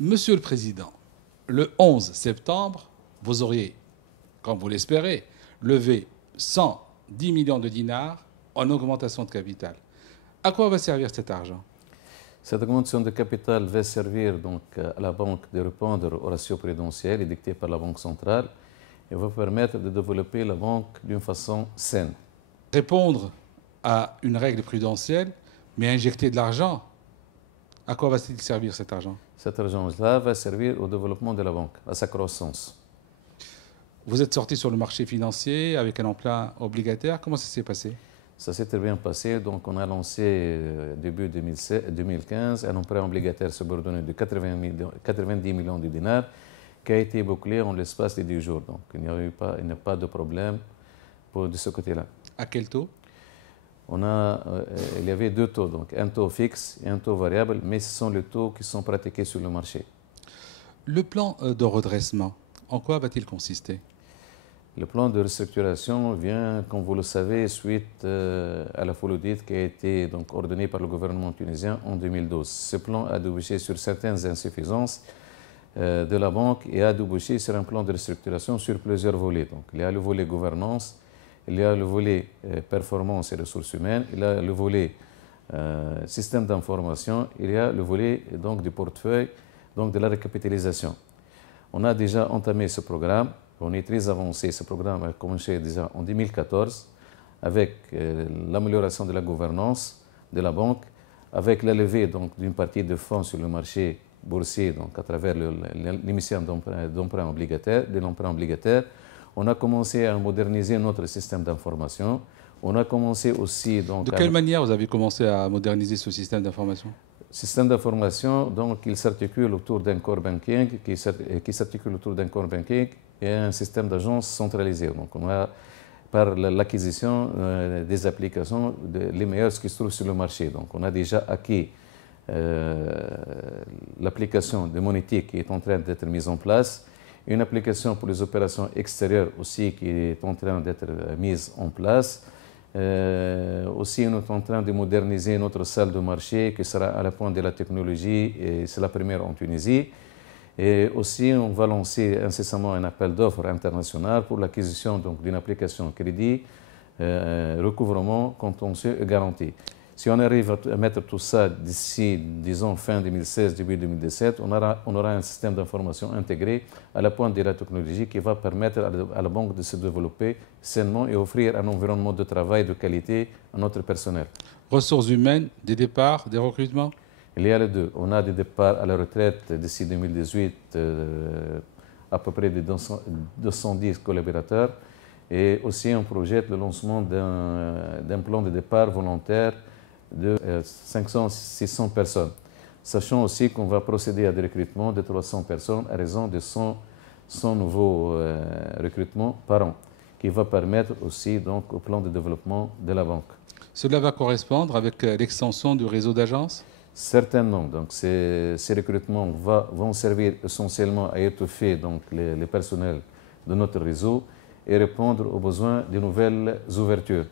Monsieur le Président, le 11 septembre, vous auriez, comme vous l'espérez, levé 110 millions de dinars en augmentation de capital. À quoi va servir cet argent? Cette augmentation de capital va servir donc à la banque de répondre au ratio prudentiel édicté par la Banque centrale et va permettre de développer la banque d'une façon saine. Répondre à une règle prudentielle, mais injecter de l'argent, à quoi va-t-il servir cet argent? Cet argent-là va servir au développement de la banque, à sa croissance. Vous êtes sorti sur le marché financier avec un emprunt obligataire. Comment ça s'est passé? Ça s'est très bien passé. Donc, on a lancé début 2015 un emprunt obligataire subordonné de 90 millions de dinars qui a été bouclé en l'espace de 10 jours. Donc, il n'y a pas de problème de ce côté-là. À quel taux? Il y avait deux taux, donc un taux fixe et un taux variable, mais ce sont les taux qui sont pratiqués sur le marché. Le plan de redressement, en quoi va-t-il consister? Le plan de restructuration vient, comme vous le savez, suite à la folie audit qui a été donc ordonnée par le gouvernement tunisien en 2012. Ce plan a débouché sur certaines insuffisances de la banque et a débouché sur un plan de restructuration sur plusieurs volets. Donc, il y a le volet gouvernance, il y a le volet performance et ressources humaines, il y a le volet système d'information, il y a le volet donc, du portefeuille, donc de la recapitalisation. On a déjà entamé ce programme, on est très avancé. Ce programme a commencé déjà en 2014 avec l'amélioration de la gouvernance de la banque, avec la levée d'une partie de fonds sur le marché boursier donc, à travers l'émission d'emprunt obligataire, de l'emprunt obligataire. On a commencé à moderniser notre système d'information. On a commencé aussi... Donc, de quelle manière vous avez commencé à moderniser ce système d'information? Système d'information, donc, il s'articule autour d'un core banking, qui s'articule autour d'un core banking et un système d'agence centralisé. Donc, on a, par l'acquisition des applications, les meilleures qui se trouvent sur le marché. Donc, on a déjà acquis l'application de Monétique qui est en train d'être mise en place, une application pour les opérations extérieures aussi qui est en train d'être mise en place. Aussi, nous sommes en train de moderniser notre salle de marché qui sera à la pointe de la technologie et c'est la première en Tunisie. Et aussi, on va lancer incessamment un appel d'offres international pour l'acquisition d'une application crédit, recouvrement, contentieux et garantie. Si on arrive à mettre tout ça d'ici, disons, fin 2016, début 2017, on aura un système d'information intégré à la pointe de la technologie qui va permettre à la banque de se développer sainement et offrir un environnement de travail de qualité à notre personnel. Ressources humaines, des départs, des recrutements? Il y a les deux. On a des départs à la retraite d'ici 2018, à peu près de 210 collaborateurs. Et aussi, on projette le lancement d'un plan de départ volontaire de 500-600 personnes. Sachant aussi qu'on va procéder à des recrutements de 300 personnes à raison de 100 nouveaux recrutements par an, qui va permettre aussi donc, au plan de développement de la banque. Cela va correspondre avec l'extension du réseau d'agences? Certainement. Donc, ces recrutements vont servir essentiellement à étoffer donc, les personnels de notre réseau et répondre aux besoins de nouvelles ouvertures.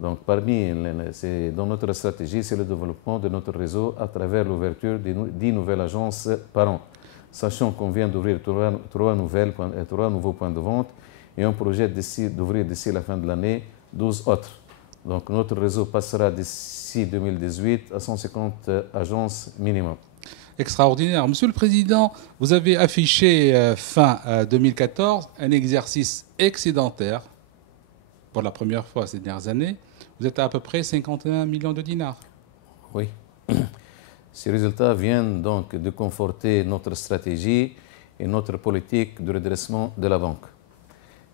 Donc, dans notre stratégie, c'est le développement de notre réseau à travers l'ouverture de 10 nouvelles agences par an. Sachant qu'on vient d'ouvrir 3 nouveaux points de vente et on projette d'ouvrir d'ici la fin de l'année 12 autres. Donc, notre réseau passera d'ici 2018 à 150 agences minimum. Extraordinaire. Monsieur le Président, vous avez affiché fin 2014 un exercice excédentaire pour la première fois ces dernières années. Vous êtes à peu près 51 millions de dinars. Oui. Ces résultats viennent donc de conforter notre stratégie et notre politique de redressement de la banque.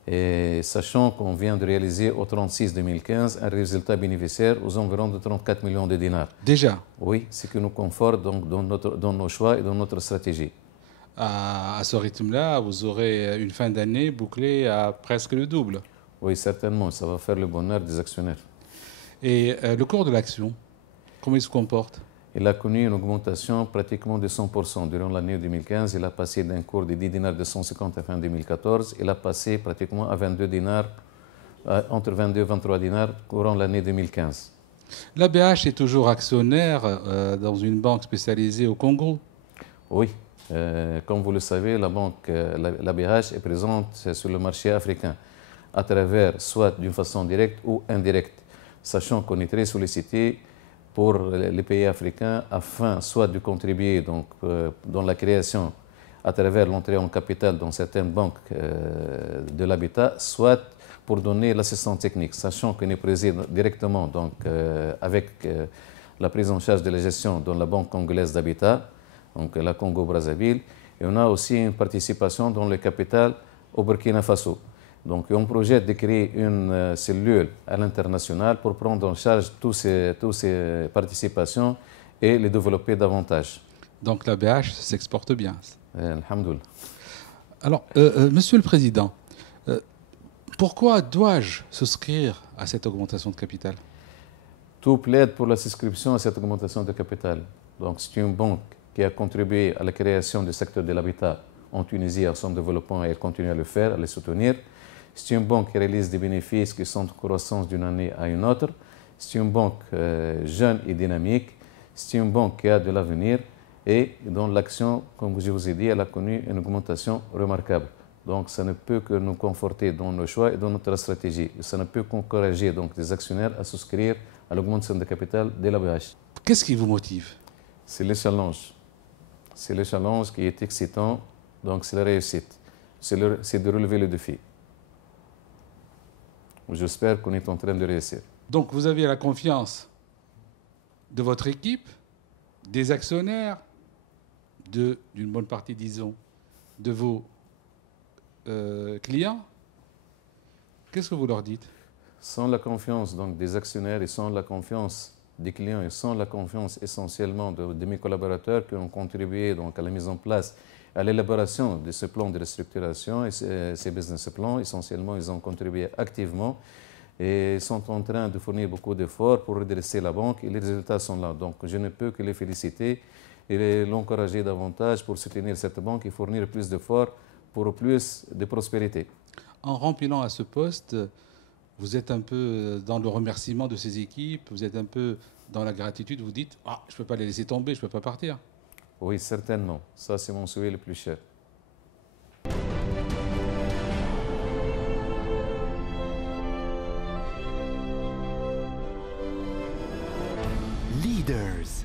Et sachant qu'on vient de réaliser au 36-2015 un résultat bénéficiaire aux environs de 34 millions de dinars. Déjà? Oui, ce qui nous conforte donc dans nos choix et dans notre stratégie. À ce rythme-là, vous aurez une fin d'année bouclée à presque le double. Oui, certainement, ça va faire le bonheur des actionnaires. Et le cours de l'action, comment il se comporte? Il a connu une augmentation pratiquement de 100%. Durant l'année 2015, il a passé d'un cours de 10 dinars de 150 à fin 2014. Il a passé pratiquement à 22 dinars, entre 22 et 23 dinars, courant l'année 2015. L'ABH est toujours actionnaire dans une banque spécialisée au Congo? Oui, Comme vous le savez, la banque, la BH, est présente sur le marché africain à travers soit d'une façon directe ou indirecte, sachant qu'on est très sollicité pour les pays africains afin soit de contribuer donc, dans la création à travers l'entrée en capital dans certaines banques de l'habitat, soit pour donner l'assistance technique, sachant qu'on est présent directement donc, avec la prise en charge de la gestion dans la Banque congolaise d'habitat, donc la Congo-Brazzaville, et on a aussi une participation dans le capital au Burkina Faso. Donc on projette de créer une cellule à l'international pour prendre en charge toutes ces participations et les développer davantage. Donc la BH s'exporte bien. Alhamdoulilah. Alors, Monsieur le Président, pourquoi dois-je souscrire à cette augmentation de capital? Tout plaide pour la souscription à cette augmentation de capital. Donc c'est une banque qui a contribué à la création du secteur de l'habitat en Tunisie, à son développement, et elle continue à le faire, à le soutenir. C'est une banque qui réalise des bénéfices qui sont en croissance d'une année à une autre. C'est une banque jeune et dynamique. C'est une banque qui a de l'avenir et dont l'action, comme je vous ai dit, elle a connu une augmentation remarquable. Donc ça ne peut que nous conforter dans nos choix et dans notre stratégie. Et ça ne peut qu'encourager donc les actionnaires à souscrire à l'augmentation de capital de la BH. Qu'est-ce qui vous motive? C'est le challenge. C'est le challenge qui est excitant, donc c'est la réussite. C'est de relever le défi. J'espère qu'on est en train de réussir. Donc vous avez la confiance de votre équipe, des actionnaires, d'une bonne partie, disons, de vos clients. Qu'est-ce que vous leur dites? Sans la confiance donc, des actionnaires et sans la confiance des clients et sans la confiance essentiellement de mes collaborateurs qui ont contribué donc, à la mise en place, à l'élaboration de ce plan de restructuration et ces business plans, essentiellement, ils ont contribué activement et sont en train de fournir beaucoup d'efforts pour redresser la banque et les résultats sont là. Donc je ne peux que les féliciter et l'encourager davantage pour soutenir cette banque et fournir plus d'efforts pour plus de prospérité. En rempliant à ce poste, vous êtes un peu dans le remerciement de ces équipes, vous êtes un peu dans la gratitude, vous dites ah, je ne peux pas les laisser tomber, je ne peux pas partir. Oui, certainement. Ça, c'est mon souhait le plus cher. Leaders.